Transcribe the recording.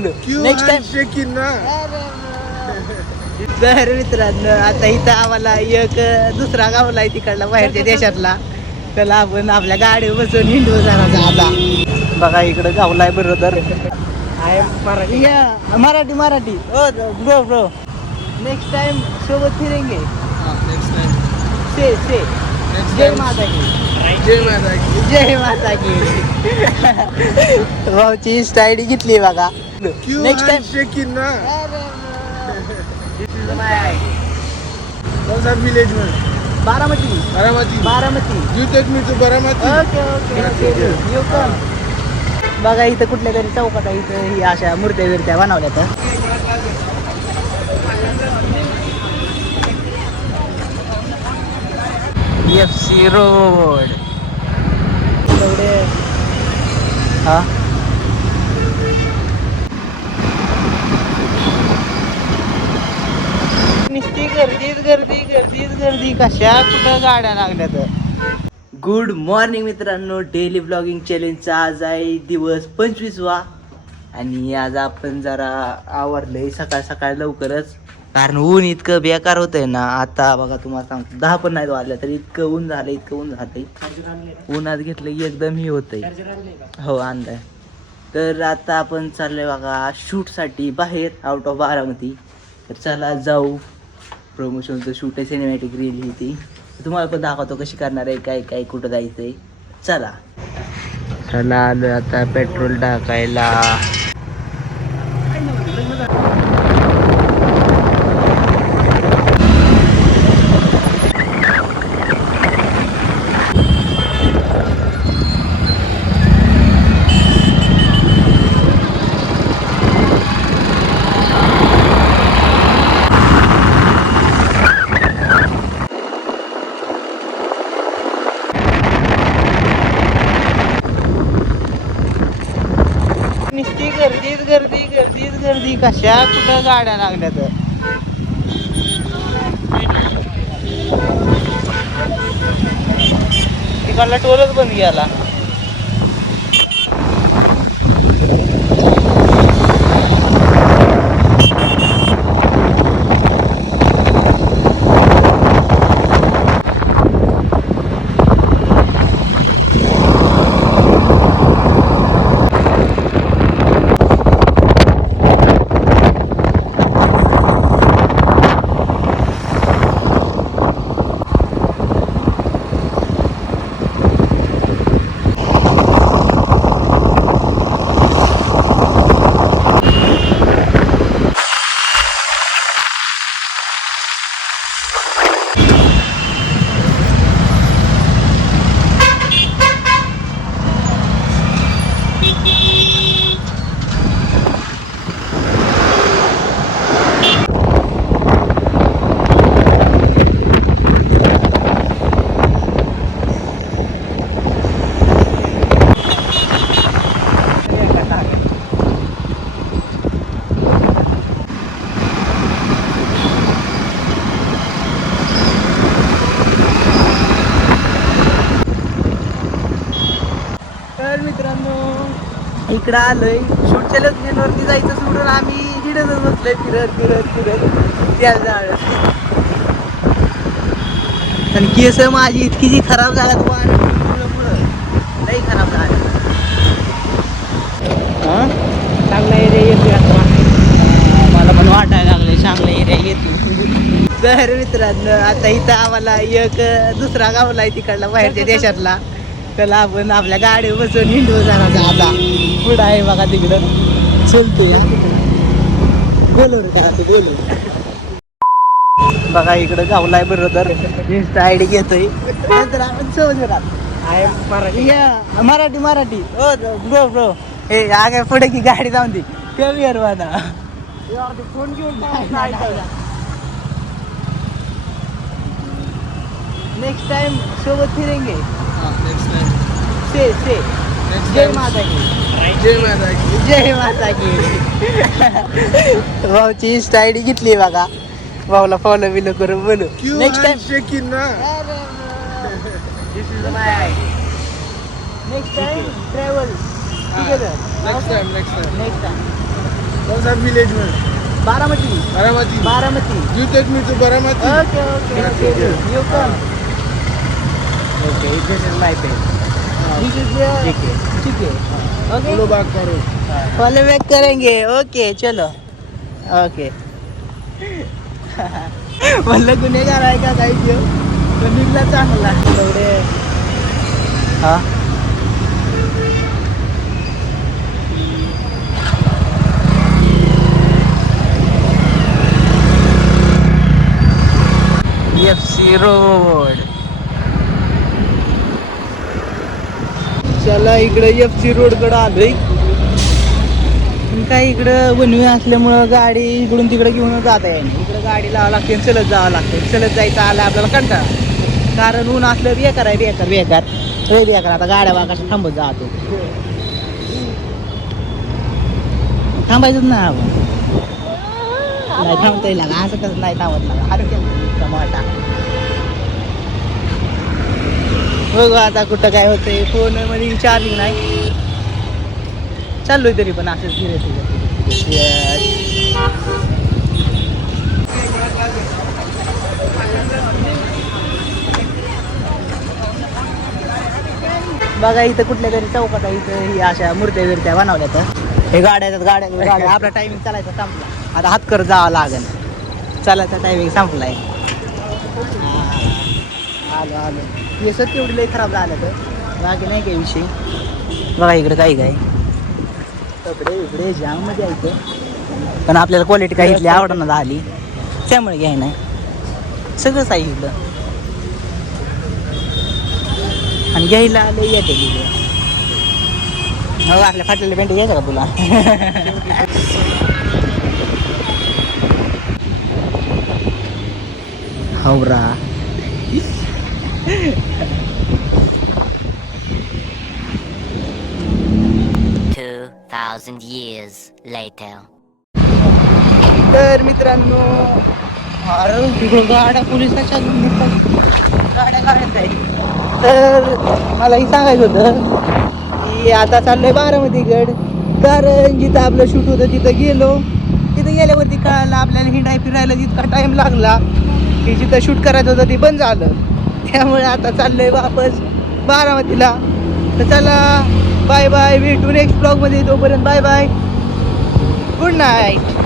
Next time तर मित्रांनो आता इथं आम्हाला एक दुसरा गावला आहे तिकडला बाहेरच्या देशातला, त्याला आपण आपल्या गाडीवर बसून हिंडू जाणार आता. बघा इकडं गावलाय बरोबर. Marathi Marathi Marathi bro bro next time सोबत फिरेंगे. से जय माता की जय माता की जय माता की. भाऊची स्टाईडी घेतली बघा. Next time village Baramati Baramati Baramati. You take me to Baramati. Okay okay you come. बघा इथं कुठल्या तरी चौकात आहे, इथं ही अशा मूर्त्या बिर्त्या बनवल्या तर. FC रोड एवढे हा नुसती गर्दीच गर्दी गर्दीच गर्दी, कशा कुठं गाड्या लागल्या तर. गुड मॉर्निंग मित्रांनो, डेली ब्लॉगिंग चॅलेंजचा आज आहे दिवस 25वा आणि आज आपण जरा आवरलंय सकाळ सकाळ लवकरच, कारण ऊन इतकं बेकार होतंय ना. आता बघा तुम्हाला सांगतो 10 पण नाही वाजल्या तरी इतकं ऊन झालंय, इतकं ऊन झालंय. ऊन आज घेतलं की एकदम ही होतंय. हो आणलंय. तर आता आपण चाललोय बघा शूटसाठी बाहेर आउट ऑफ बारामती. तर चला जाऊ. प्रमोशनचं शूट आहे, सिनेमॅटिक रील ही ती तुम्हाला पण दाखवतो कशी करणार आहे, काय काय कुठं जायचंय. चला चला आलोय आता पेट्रोल टाकायला. नुसती गर्दीच गर्दी गर्दीच गर्दी, कशा कुठं गाड्या लागल्या तर. तिकडला टोलच बंद गेला. तर मित्रांनो इकडं आलोय शूटच्या लोकेशनवरती जायचं सोडून आम्ही हिडतच बसलोय फिरत फिरत फिरत त्या झाड. आणि केस माझी इतकी जी खराब झाल्यात पुढं लई खराब झाल्या. चांगला एरिया येतोय आता, मला पण वाटायला लागले चांगला एरिया येतो. तर मित्रांनो आता इथं आम्हाला एक दुसरा गावला आहे तिकडला बाहेरच्या देशातला, त्याला आपण आपल्या गाडीवर बसून हिंडू जाणार आता. पुढं आहे बघा तिकडं चलते बोलव का ते बोलव. बघा इकडं गावलाय बरोबर, इंस्टा आयडी घेतोय. नंतर आपण सोबत आहे मराठी मराठी ब्रो ब्रो. हे आगे पुढे की गाडी जाऊन दे कमी अरवाना फोन घेऊन. नेक्स्ट टाइम सोबत फिरेंगे. से जय माता की जय माता की जय माता की. भाऊची स्टाईडी घेतली बघा, भाऊला फॉलो बिलो करून बोलू. Next time next time travel together. Next time सब विलेज में Baramati. Baramati Baramati. You take me to Baramati okay okay okay. You come. Okay this is my page. This is ठीक है. ओके. फॉलो बैक करो फॉलो बैक करेंगे. Okay चलो. Okay. म्हणलं गुन्हेगार आहे का काही देव पण निघला चांगला एवढे. हा FC रोड. चला इकडे FC रोड कडे आलोय. काय इकडं वनवे असल्यामुळं गाडी इकडून तिकडे घेऊन जाता येईल. इकडं गाडी लावावं लागते आणि चलत जावं लागते. चलत जायचं आलं आपल्याला कंटाळा कारण ऊन असलं बेकार आहे. बेकार बेकार रे बेकार. आता गाड्या बा कशा थांबत जातो. थांबायचंच ना आपण. नाही थांबता येईल ना असं कसं नाही थांबत ना. हात केला मोठा बघू आता कुठं काय होतंय. फोन मध्ये चार्जिंग नाही. चाललोय तरी पण असंच धीरे धीरे. बघा इथं कुठल्या तरी चौकात आहे. इथं ही अशा मूर्त्या बिर्त्या बनवल्या तर हे गाड्या आपला टायमिंग चालायचा संपला. आता हात कर जावं लागेल. चालायचा टायमिंग संपलाय. आलो आलो. हे सत्य एवढी लई खराब झालं तर बाकी नाही काही विषय. बघा इकडे काही काय कपडे इकडे जाम मध्ये यायचं पण आपल्याला क्वालिटी काही इथली आवडणं झाली त्यामुळे घ्याय नाही. सगळंच आहे इकडं आणि घ्यायला आलं येते हो. आपल्या फाटलेले पेंट घ्यायचं का तुला. Howrah 2,000 years later. तर मित्रांनो अरे तिकडं गाड्या पोलिसाच्या गाड्या काढायचं आहे. तर मला ही सांगायचं होतं की आता चाललंय बारामतीगड. कारण जिथं आपलं शूट होतं तिथं गेलो. तिथं गेल्यावरती कळालं आपल्याला हिंडाय फिरायला जितका टाईम लागला की जिथं शूट करायचं होतं ते बंद झालं. त्यामुळे आता चाललंय वापस बारामतीला. तर चला बाय बाय. भेटू नेक्स्ट ब्लॉगमध्ये. तोपर्यंत बाय बाय. Good night.